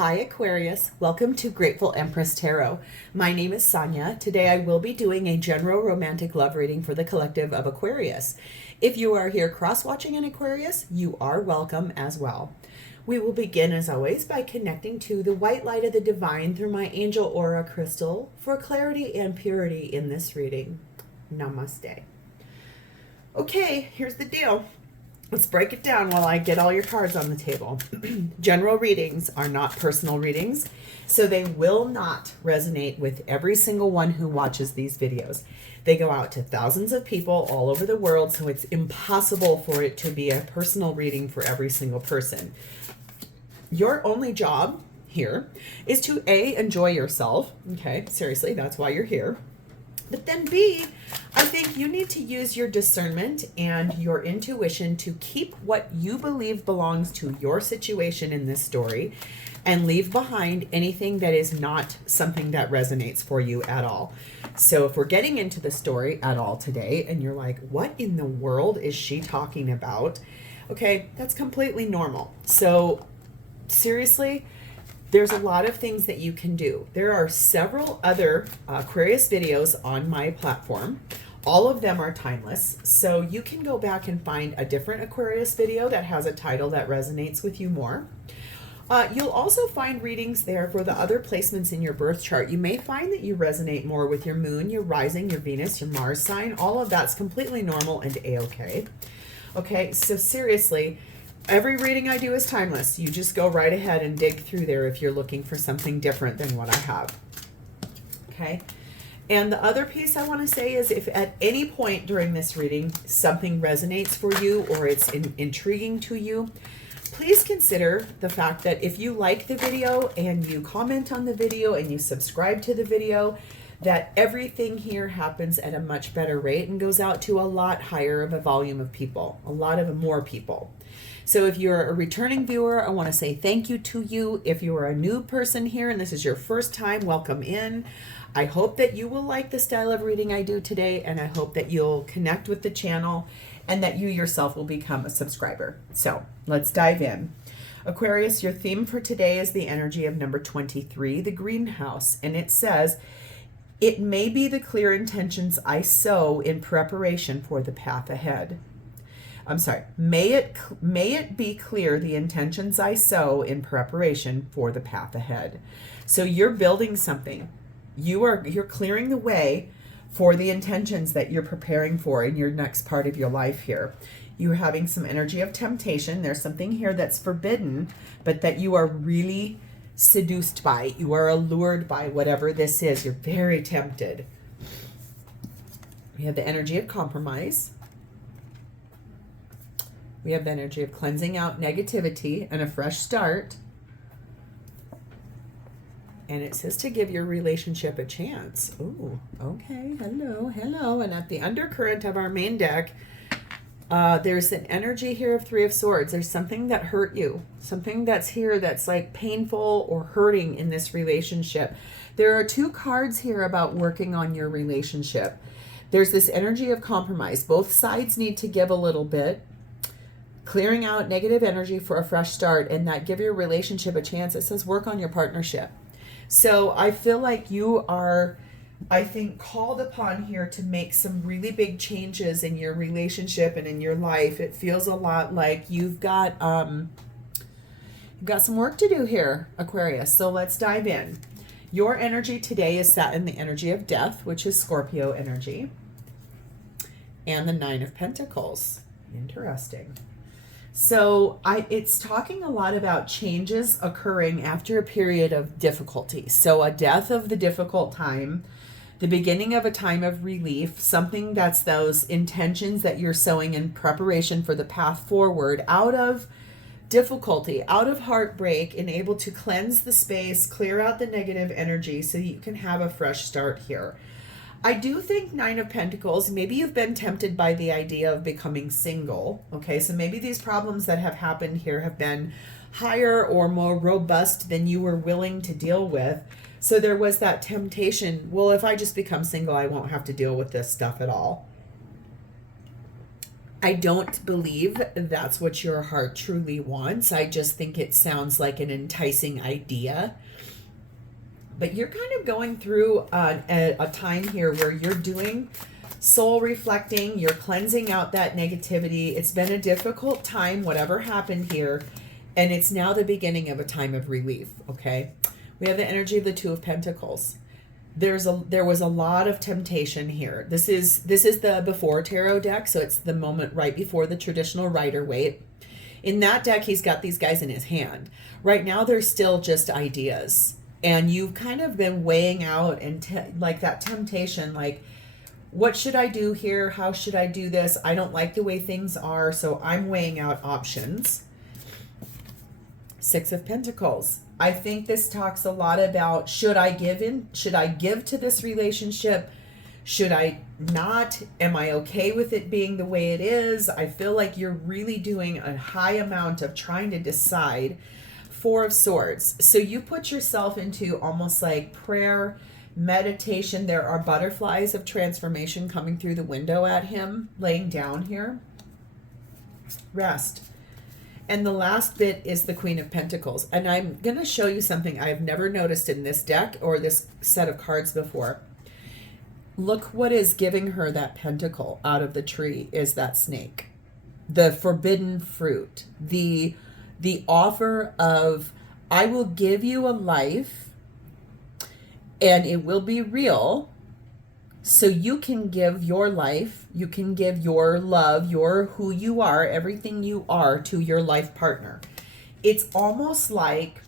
Hi Aquarius, welcome to Grateful Empress Tarot. My name is Sonia. Today I will be doing a general romantic love reading for the collective of Aquarius. If you are here cross-watching an Aquarius, you are welcome as well. We will begin as always by connecting to the white light of the divine through my angel aura crystal for clarity and purity in this reading. Namaste. Okay, here's the deal. Let's break it down while I get all your cards on the table. General readings are not personal readings, so they will not resonate with every single one who watches these videos. They go out to thousands of people all over the world, so it's impossible for it to be a personal reading for every single person. Your only job here is to A, enjoy yourself. Okay, seriously, that's why you're here. But then B, I think you need to use your discernment and your intuition to keep what you believe belongs to your situation in this story and leave behind anything that is not something that resonates for you at all. So if we're getting into the story at all today and you're like, what in the world is she talking about? Okay, that's completely normal. So seriously, there's a lot of things that you can do. There are several other Aquarius videos on my platform. All of them are timeless. So you can go back and find a different Aquarius video that has a title that resonates with you more. You'll also find readings there for the other placements in your birth chart. You may find that you resonate more with your moon, your rising, your Venus, your Mars sign. All of that's completely normal and a-okay. Okay, so seriously, every reading I do is timeless. You just go right ahead and dig through there if you're looking for something different than what I have. Okay. And the other piece I want to say is if at any point during this reading something resonates for you or it's intriguing to you, please consider the fact that if you like the video and you comment on the video and you subscribe to the video, that everything here happens at a much better rate and goes out to a lot higher of a volume of people, a lot of more people. So if you're a returning viewer, I want to say thank you to you. If you are a new person here and this is your first time, welcome in. I hope that you will like the style of reading I do today, and I hope that you'll connect with the channel and that you yourself will become a subscriber. So let's dive in. Aquarius, your theme for today is the energy of number 23, the greenhouse, and it says, it may be the clear intentions I sow in preparation for the path ahead. I'm sorry, may it be clear the intentions I sow in preparation for the path ahead. So you're building something. You're clearing the way for the intentions that you're preparing for in your next part of your life here. You're having some energy of temptation. There's something here that's forbidden, but that you are really seduced by. You are allured by whatever this is. You're very tempted. We have the energy of compromise. We have the energy of cleansing out negativity and a fresh start. And it says to give your relationship a chance. Ooh, okay. Hello. And at the undercurrent of our main deck, there's an energy here of Three of Swords. There's something that hurt you. Something that's here that's like painful or hurting in this relationship. There are two cards here about working on your relationship. There's this energy of compromise. Both sides need to give a little bit. Clearing out negative energy for a fresh start, and that give your relationship a chance. It says work on your partnership. So I feel like you are, I think, called upon here to make some really big changes in your relationship and in your life. It feels a lot like you've got some work to do here, Aquarius. So let's dive in. Your energy today is set in the energy of death, which is Scorpio energy, and the Nine of Pentacles. Interesting. So it's talking a lot about changes occurring after a period of difficulty. So a death of the difficult time, the beginning of a time of relief, something that's those intentions that you're sowing in preparation for the path forward out of difficulty, out of heartbreak, and able to cleanse the space, clear out the negative energy so you can have a fresh start here. I do think Nine of Pentacles, maybe you've been tempted by the idea of becoming single. Okay, so maybe these problems that have happened here have been higher or more robust than you were willing to deal with. So there was that temptation, well, if I just become single, I won't have to deal with this stuff at all. I don't believe that's what your heart truly wants. I just think it sounds like an enticing idea. But you're kind of going through a time here where you're doing soul reflecting, you're cleansing out that negativity. It's been a difficult time, whatever happened here, and it's now the beginning of a time of relief, okay? We have the energy of the Two of Pentacles. There was a lot of temptation here. This is the before tarot deck, so it's the moment right before the traditional Rider-Waite. In that deck, he's got these guys in his hand. Right now, they're still just ideas. And you've kind of been weighing out and like that temptation, like, what should I do here? How should I do this? I don't like the way things are, so I'm weighing out options. Six of Pentacles. I think this talks a lot about, should I give in? Should I give to this relationship? Should I not? Am I okay with it being the way it is? I feel like you're really doing a high amount of trying to decide. Four of Swords. So you put yourself into almost like prayer, meditation. There are butterflies of transformation coming through the window at him, laying down here. Rest. And the last bit is the Queen of Pentacles. And I'm going to show you something I've never noticed in this deck or this set of cards before. Look what is giving her that pentacle out of the tree is that snake. The forbidden fruit. The offer of, I will give you a life and it will be real. So you can give your life, you can give your love, your who you are, everything you are to your life partner. It's almost like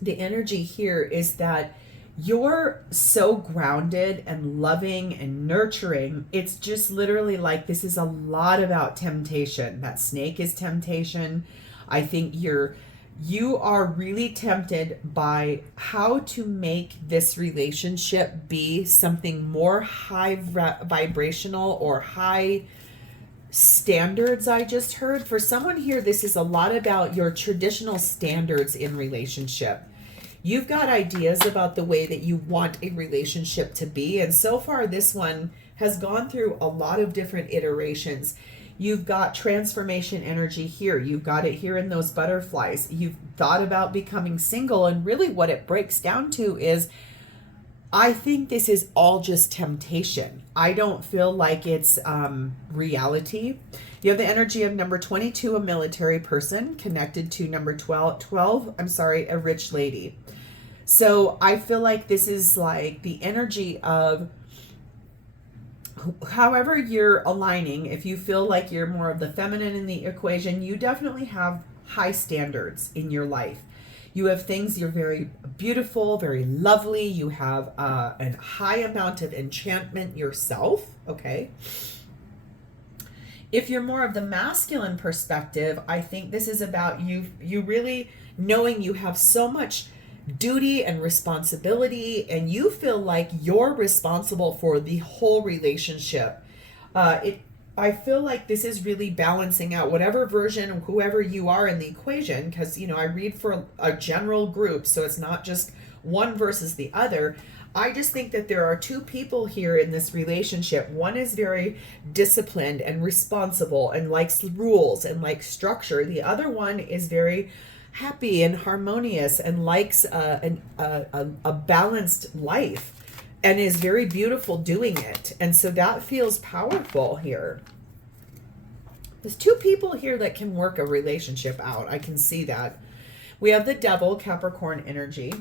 the energy here is that you're so grounded and loving and nurturing. It's just literally like this is a lot about temptation. That snake is temptation. I think you are really tempted by how to make this relationship be something more high vibrational or high standards. I just heard for someone here, this is a lot about your traditional standards in relationship. You've got ideas about the way that you want a relationship to be. And so far, this one has gone through a lot of different iterations. You've got transformation energy here. You've got it here in those butterflies. You've thought about becoming single. And really what it breaks down to is, I think this is all just temptation. I don't feel like it's reality. You have the energy of number 22, a military person, connected to number 12, a rich lady. So I feel like this is like the energy of however you're aligning. If you feel like you're more of the feminine in the equation, you definitely have high standards in your life. You have things, you're very beautiful, very lovely. You have a high amount of enchantment yourself, okay? If you're more of the masculine perspective, I think this is about you really knowing you have so much duty and responsibility, and you feel like you're responsible for the whole relationship. I feel like this is really balancing out whatever version of whoever you are in the equation, because, you know, I read for a general group, so it's not just one versus the other. I just think that there are two people here in this relationship. One is very disciplined and responsible and likes rules and likes structure. The other one is very happy and harmonious and likes a balanced life and is very beautiful doing it. And so that feels powerful here. There's two people here that can work a relationship out. I can see that. We have the Devil, Capricorn energy.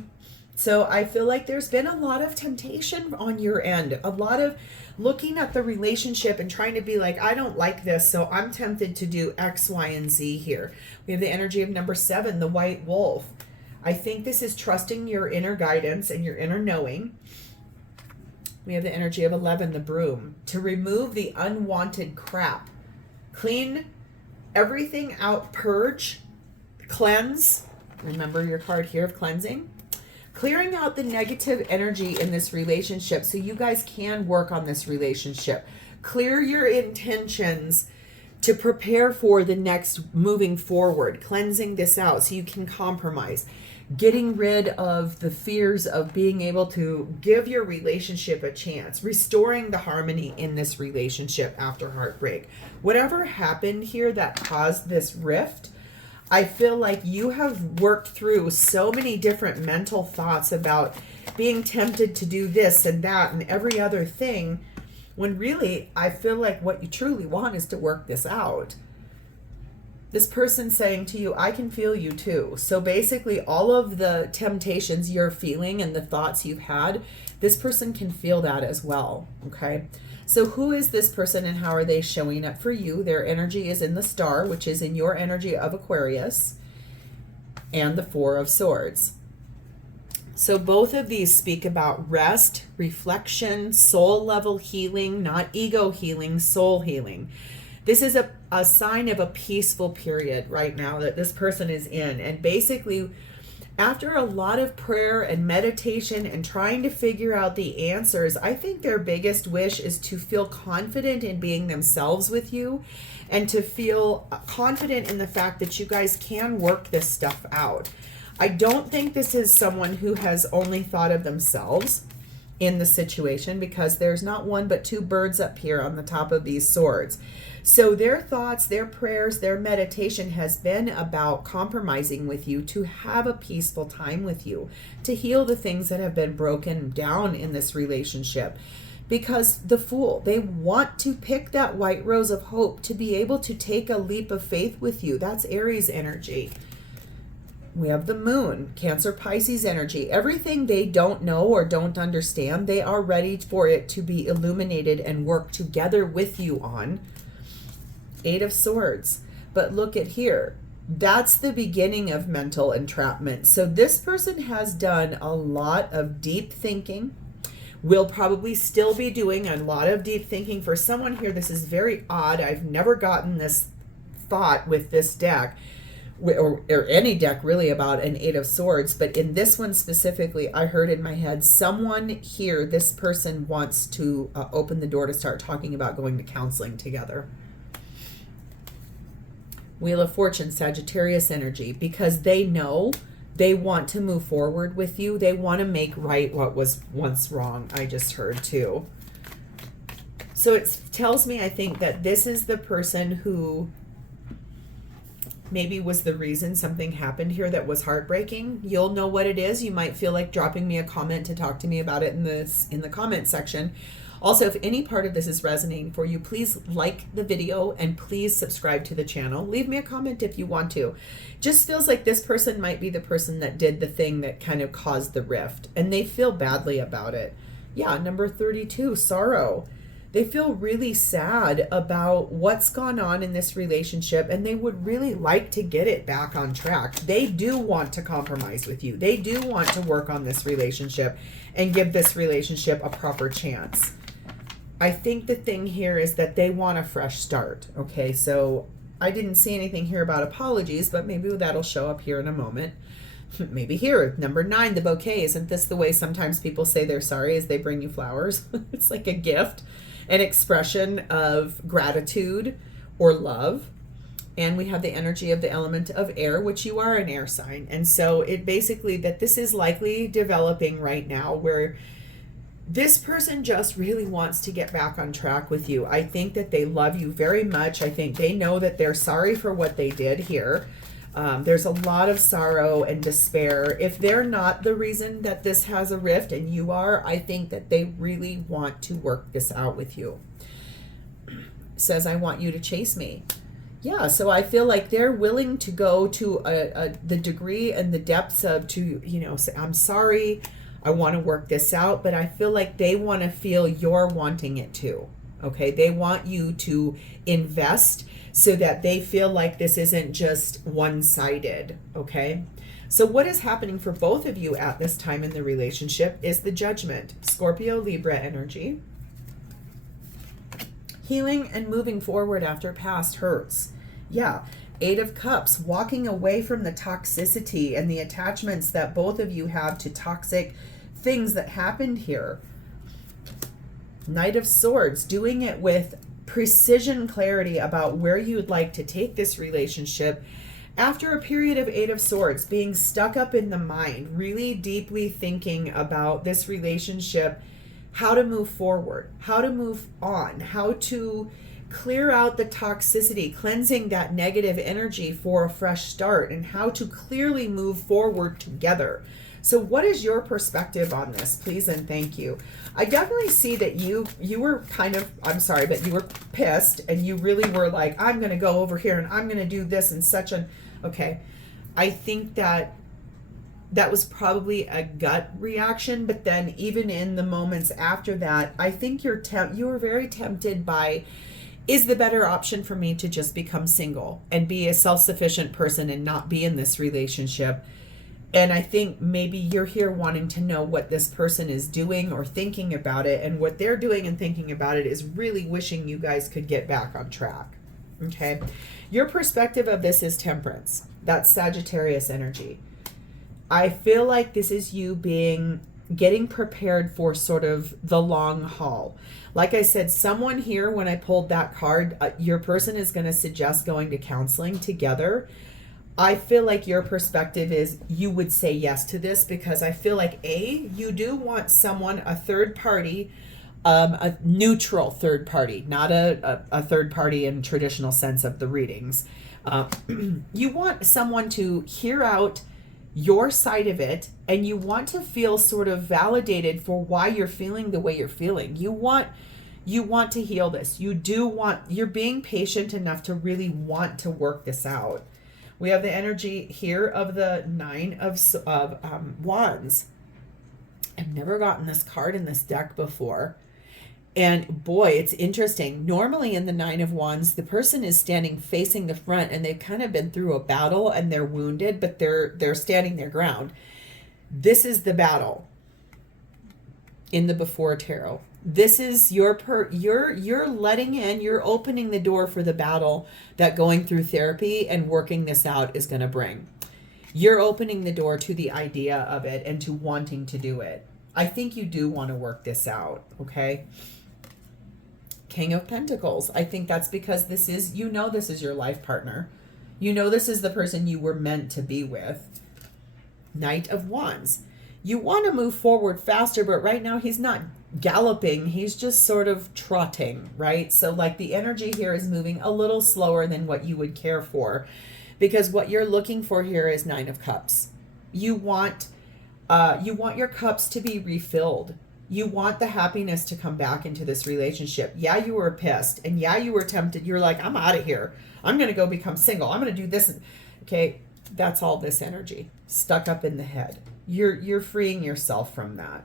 So I feel like there's been a lot of temptation on your end, a lot of looking at the relationship and trying to be like, I don't like this, so I'm tempted to do X, Y, and Z here. We have the energy of number 7, the White Wolf. I think this is trusting your inner guidance and your inner knowing. We have the energy of 11, the Broom. To remove the unwanted crap. Clean everything out, purge, cleanse. Remember your card here of cleansing. Clearing out the negative energy in this relationship so you guys can work on this relationship. Clear your intentions to prepare for the next moving forward, cleansing this out so you can compromise, getting rid of the fears of being able to give your relationship a chance, restoring the harmony in this relationship after heartbreak. Whatever happened here that caused this rift, I feel like you have worked through so many different mental thoughts about being tempted to do this and that and every other thing, when really I feel like what you truly want is to work this out. This person saying to you, I can feel you too. So basically all of the temptations you're feeling and the thoughts you've had, this person can feel that as well, okay? So who is this person and how are they showing up for you? Their energy is in the Star, which is in your energy of Aquarius, and the Four of Swords. So both of these speak about rest, reflection, soul level healing, not ego healing, soul healing. This is a sign of a peaceful period right now that this person is in. And basically, after a lot of prayer and meditation and trying to figure out the answers, I think their biggest wish is to feel confident in being themselves with you and to feel confident in the fact that you guys can work this stuff out. I don't think this is someone who has only thought of themselves in the situation, because there's not one but two birds up here on the top of these swords. So their thoughts, their prayers, their meditation has been about compromising with you to have a peaceful time with you, to heal the things that have been broken down in this relationship. Because the Fool, they want to pick that white rose of hope to be able to take a leap of faith with you. That's Aries energy. We have the Moon, Cancer, Pisces energy. Everything they don't know or don't understand, they are ready for it to be illuminated and work together with you on. Eight of Swords. But look at here. That's the beginning of mental entrapment. So this person has done a lot of deep thinking. Will probably still be doing a lot of deep thinking. For someone here, this is very odd. I've never gotten this thought with this deck. Or any deck really, about an Eight of Swords, but in this one specifically, I heard in my head, someone here, this person wants to open the door to start talking about going to counseling together. Wheel of Fortune, Sagittarius energy, because they know they want to move forward with you. They want to make right what was once wrong, I just heard too. So it tells me, I think, that this is the person who maybe was the reason something happened here that was heartbreaking. You'll know what it is. You might feel like dropping me a comment to talk to me about it in the comment section. Also, if any part of this is resonating for you, please like the video and please subscribe to the channel. Leave me a comment if you want to. Just feels like this person might be the person that did the thing that kind of caused the rift, and they feel badly about it. Yeah, number 32, sorrow. They feel really sad about what's gone on in this relationship, and they would really like to get it back on track. They do want to compromise with you. They do want to work on this relationship and give this relationship a proper chance. I think the thing here is that they want a fresh start. Okay, so I didn't see anything here about apologies, but maybe that'll show up here in a moment. Maybe here, number 9, the bouquet. Isn't this the way sometimes people say they're sorry, as they bring you flowers? It's like a gift, an expression of gratitude or love. And we have the energy of the element of air, which you are an air sign. And so it basically, that this is likely developing right now, where this person just really wants to get back on track with you. I think that they love you very much. I think they know that they're sorry for what they did here. There's a lot of sorrow and despair. If they're not the reason that this has a rift and you are, I think that they really want to work this out with you. Says, I want you to chase me. Yeah, so I feel like they're willing to go to the degree and the depths of, to, you know, say, I'm sorry, I want to work this out, but I feel like they want to feel you're wanting it too. Okay, they want you to invest so that they feel like this isn't just one-sided. Okay, so what is happening for both of you at this time in the relationship is the Judgment, Scorpio, Libra energy. Healing and moving forward after past hurts. Yeah, Eight of Cups, walking away from the toxicity and the attachments that both of you have to toxic things that happened here. Knight of Swords, doing it with precision clarity about where you'd like to take this relationship after a period of Eight of Swords, being stuck up in the mind, really deeply thinking about this relationship, how to move forward, how to move on, how to clear out the toxicity, cleansing that negative energy for a fresh start, and how to clearly move forward together. So what is your perspective on this, please and thank you? I definitely see that you were kind of, I'm sorry, but you were pissed, and you really were like, I'm going to go over here and I'm going to do this and such an, okay. I think that was probably a gut reaction, but then even in the moments after that, I think you were very tempted by, is the better option for me to just become single and be a self-sufficient person and not be in this relationship? And I think maybe you're here wanting to know what this person is doing or thinking about it, and what they're doing and thinking about it is really wishing you guys could get back on track. Okay. Your perspective of this is Temperance. That's Sagittarius energy. I feel like this is you getting prepared for sort of the long haul. Like I said, someone here, when I pulled that card, your person is going to suggest going to counseling together. I feel like your perspective is you would say yes to this, because I feel like you do want someone, a third party, a neutral third party, not a third party in traditional sense of the readings. You want someone to hear out your side of it, and you want to feel sort of validated for why you're feeling the way you're feeling. You want to heal this. You're being patient enough to really want to work this out. We have the energy here of the Nine of Wands. I've never gotten this card in this deck before. And boy, it's interesting. Normally in the Nine of Wands, the person is standing facing the front, and they've kind of been through a battle and they're wounded, but they're standing their ground. This is the battle in the Before Tarot. This is you're letting in, you're opening the door for the battle that going through therapy and working this out is going to bring. You're opening the door to the idea of it and to wanting to do it. I think you do want to work this out, okay? King of Pentacles. I think that's because this is your life partner. This is the person you were meant to be with. Knight of Wands. You want to move forward faster, but right now he's not galloping. He's just sort of trotting, right? So like the energy here is moving a little slower than what you would care for, because what you're looking for here is Nine of Cups. You want your cups to be refilled. You want the happiness to come back into this relationship. Yeah, you were pissed, and yeah, you were tempted. You're like, I'm out of here. I'm going to go become single. I'm going to do this. Okay, that's all this energy stuck up in the head. You're freeing yourself from that.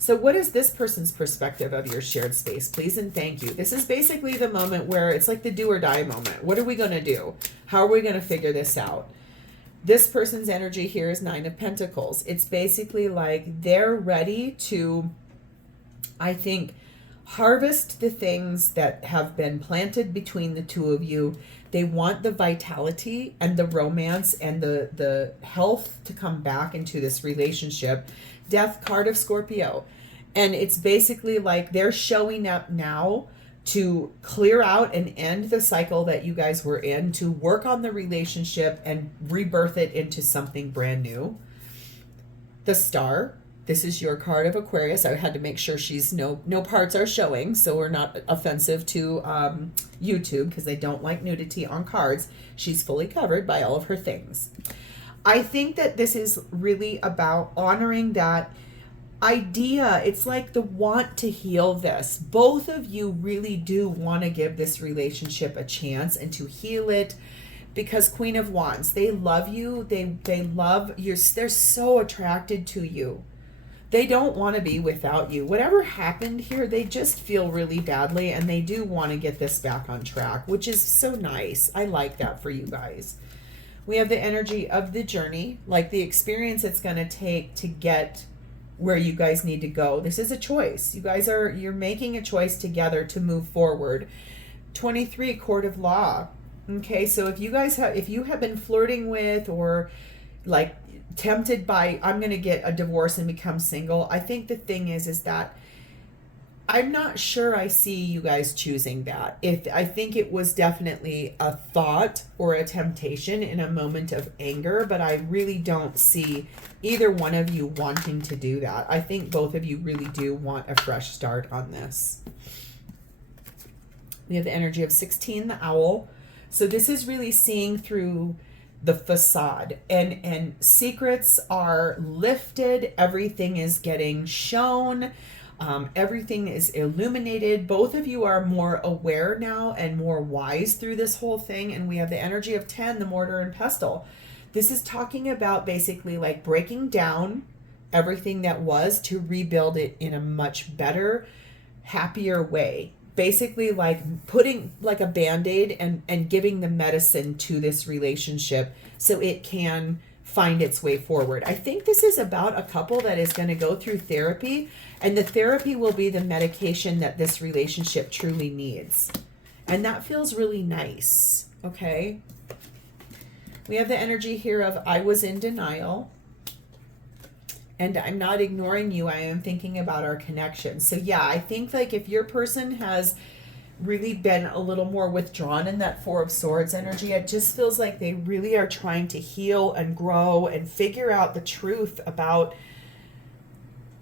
So what is this person's perspective of your shared space, please and thank you? This is basically the moment where it's like the do or die moment. What are we going to do? How are we going to figure this out? This person's energy here is Nine of Pentacles. It's basically like they're ready to, I think, harvest the things that have been planted between the two of you. They want the vitality and the romance and the health to come back into this relationship. Death card of Scorpio. And it's basically like they're showing up now to clear out and end the cycle that you guys were in, to work on the relationship and rebirth it into something brand new. The Star. This is your card of Aquarius. I had to make sure she's no parts are showing, so we're not offensive to YouTube, because they don't like nudity on cards. She's fully covered by all of her things. I think that this is really about honoring that idea. It's like the want to heal this. Both of you really do want to give this relationship a chance and to heal it, because Queen of Wands, they love you. They love you. They're so attracted to you. They don't want to be without you. Whatever happened here, they just feel really badly, and they do want to get this back on track, which is so nice. I like that for you guys. We have the energy of the journey, like the experience it's going to take to get where you guys need to go. This is a choice. You're making a choice together to move forward. 23, Court of Law. Okay, so if you have been flirting with or like tempted by, I'm going to get a divorce and become single, I think the thing is that I'm not sure I see you guys choosing that. I think it was definitely a thought or a temptation in a moment of anger, but I really don't see either one of you wanting to do that. I think both of you really do want a fresh start on this. We have the energy of 16, the owl. So this is really seeing through the facade, and secrets are lifted. Everything is getting shown. Everything is illuminated. Both of you are more aware now and more wise through this whole thing. And we have the energy of 10, the mortar and pestle. This is talking about basically like breaking down everything that was to rebuild it in a much better, happier way. Basically like putting like a band-aid and giving the medicine to this relationship so it can find its way forward. I think this is about a couple that is going to go through therapy, and the therapy will be the medication that this relationship truly needs. And that feels really nice. Okay. We have the energy here of I was in denial. And I'm not ignoring you. I am thinking about our connection. So yeah, I think like if your person has really been a little more withdrawn in that Four of Swords energy, it just feels like they really are trying to heal and grow and figure out the truth about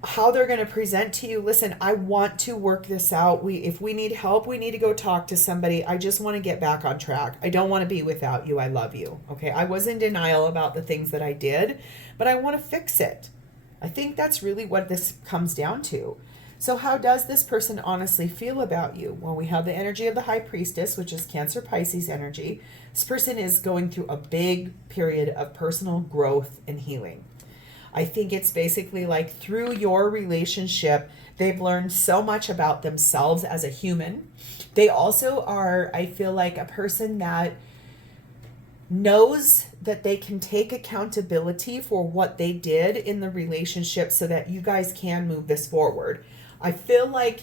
how they're going to present to you. Listen, I want to work this out. If we need help, we need to go talk to somebody. I just want to get back on track. I don't want to be without you. I love you. Okay. I was in denial about the things that I did, but I want to fix it. I think that's really what this comes down to. So how does this person honestly feel about you? Well, we have the energy of the High Priestess, which is Cancer Pisces energy. This person is going through a big period of personal growth and healing. I think it's basically like through your relationship, they've learned so much about themselves as a human. They also are, I feel like, a person that knows that they can take accountability for what they did in the relationship so that you guys can move this forward. I feel like,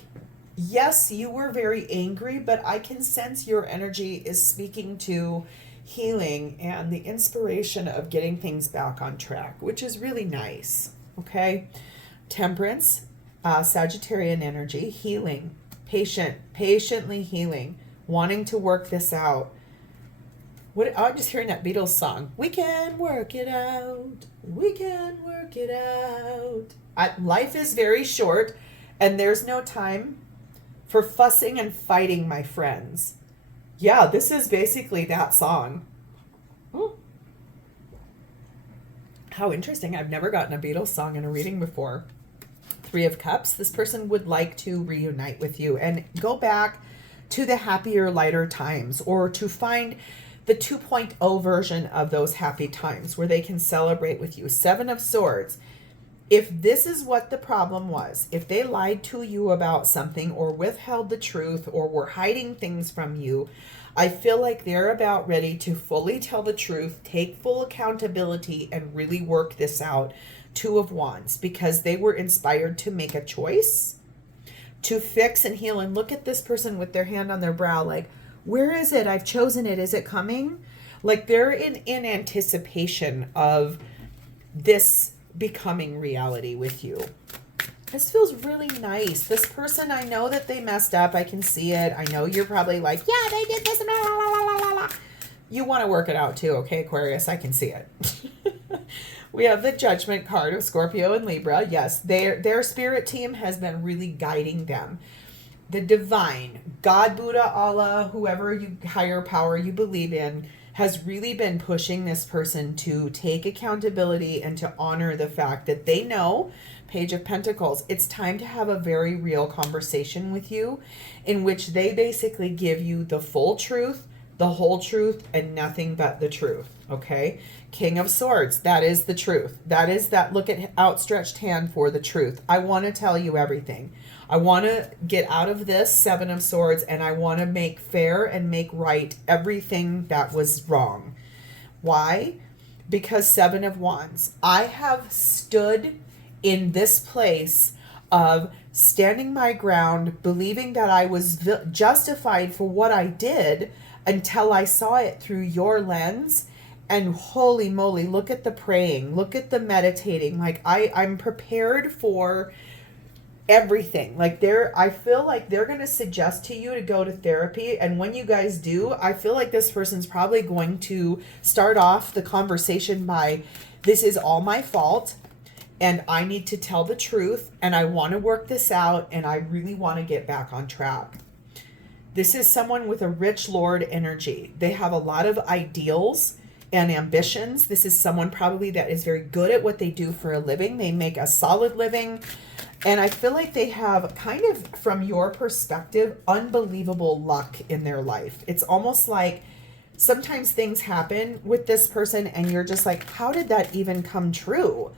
yes, you were very angry, but I can sense your energy is speaking to healing and the inspiration of getting things back on track, which is really nice. Okay. Temperance, Sagittarian energy, healing, patiently healing, wanting to work this out. I'm just hearing that Beatles song. We can work it out. We can work it out. Life is very short, and there's no time for fussing and fighting, my friends. Yeah, this is basically that song. Ooh. How interesting. I've never gotten a Beatles song in a reading before. Three of Cups. This person would like to reunite with you and go back to the happier, lighter times, or to find the 2.0 version of those happy times where they can celebrate with you. Seven of Swords. If this is what the problem was, if they lied to you about something or withheld the truth or were hiding things from you, I feel like they're about ready to fully tell the truth, take full accountability, and really work this out. Two of Wands, because they were inspired to make a choice to fix and heal. And look at this person with their hand on their brow like, where is it? I've chosen it. Is it coming? Like they're in anticipation of this becoming reality with you. This feels really nice. This person, I know that they messed up. I can see it. I know you're probably like, yeah, they did this. Blah, blah, blah, blah, blah. You want to work it out too, okay, Aquarius? I can see it. We have the Judgment card of Scorpio and Libra. Yes, their spirit team has been really guiding them. The divine, God, Buddha, Allah, whoever you higher power you believe in, has really been pushing this person to take accountability and to honor the fact that they know, Page of Pentacles, it's time to have a very real conversation with you in which they basically give you the full truth, the whole truth, and nothing but the truth. Okay. King of Swords. That is the truth. That is that look at outstretched hand for the truth. I want to tell you everything. I want to get out of this Seven of Swords, and I want to make fair and make right everything that was wrong. Why? Because Seven of Wands. I have stood in this place of standing my ground, believing that I was justified for what I did until I saw it through your lens. And holy moly, look at the praying, look at the meditating. Like I'm prepared for everything. Like I feel like they're going to suggest to you to go to therapy. And when you guys do, I feel like this person's probably going to start off the conversation by, this is all my fault and I need to tell the truth and I want to work this out and I really want to get back on track. This is someone with a rich Lord energy. They have a lot of ideals and ambitions. This is someone probably that is very good at what they do for a living. They make a solid living. And I feel like they have kind of, from your perspective, unbelievable luck in their life. It's almost like sometimes things happen with this person and you're just like, how did that even come true?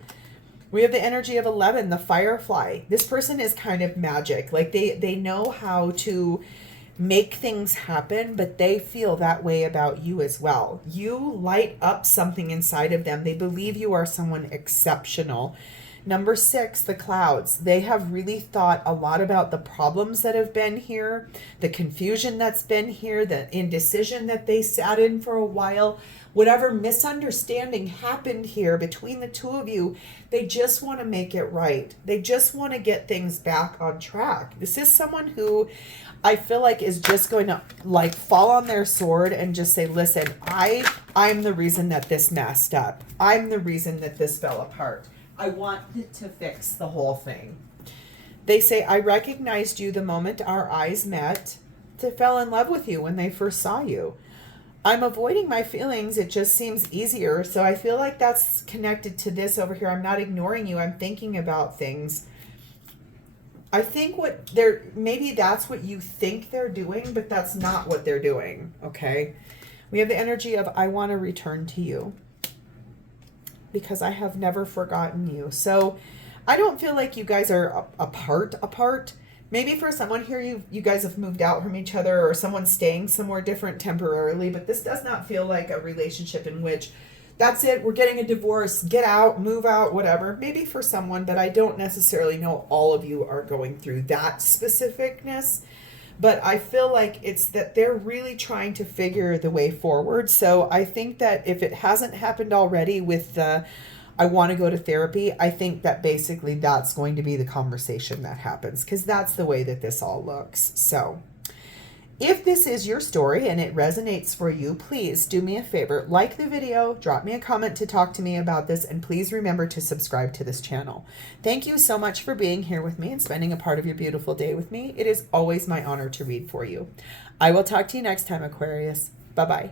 We have the energy of 11, the Firefly. This person is kind of magic. Like they know how to make things happen, but they feel that way about you as well. You light up something inside of them. They believe you are someone exceptional. Number 6, the Clouds. They have really thought a lot about the problems that have been here, the confusion that's been here, the indecision that they sat in for a while. Whatever misunderstanding happened here between the two of you, they just want to make it right. They just want to get things back on track. This is someone who I feel like is just going to like fall on their sword and just say, listen, I'm the reason that this messed up. I'm the reason that this fell apart. I want to fix the whole thing. They say, I recognized you the moment our eyes met, to fell in love with you when they first saw you. I'm avoiding my feelings. It just seems easier. So I feel like that's connected to this over here. I'm not ignoring you. I'm thinking about things. I think maybe that's what you think they're doing, but that's not what they're doing. Okay. We have the energy of, I want to return to you because I have never forgotten you. So I don't feel like you guys are apart. Maybe for someone here, you guys have moved out from each other or someone's staying somewhere different temporarily, but this does not feel like a relationship in which that's it, we're getting a divorce, get out, move out, whatever. Maybe for someone, but I don't necessarily know all of you are going through that specificness. But I feel like it's that they're really trying to figure the way forward. So I think that if it hasn't happened already with the, I want to go to therapy, I think that basically that's going to be the conversation that happens because that's the way that this all looks. So if this is your story and it resonates for you, please do me a favor, like the video, drop me a comment to talk to me about this, and please remember to subscribe to this channel. Thank you so much for being here with me and spending a part of your beautiful day with me. It is always my honor to read for you. I will talk to you next time, Aquarius. Bye-bye.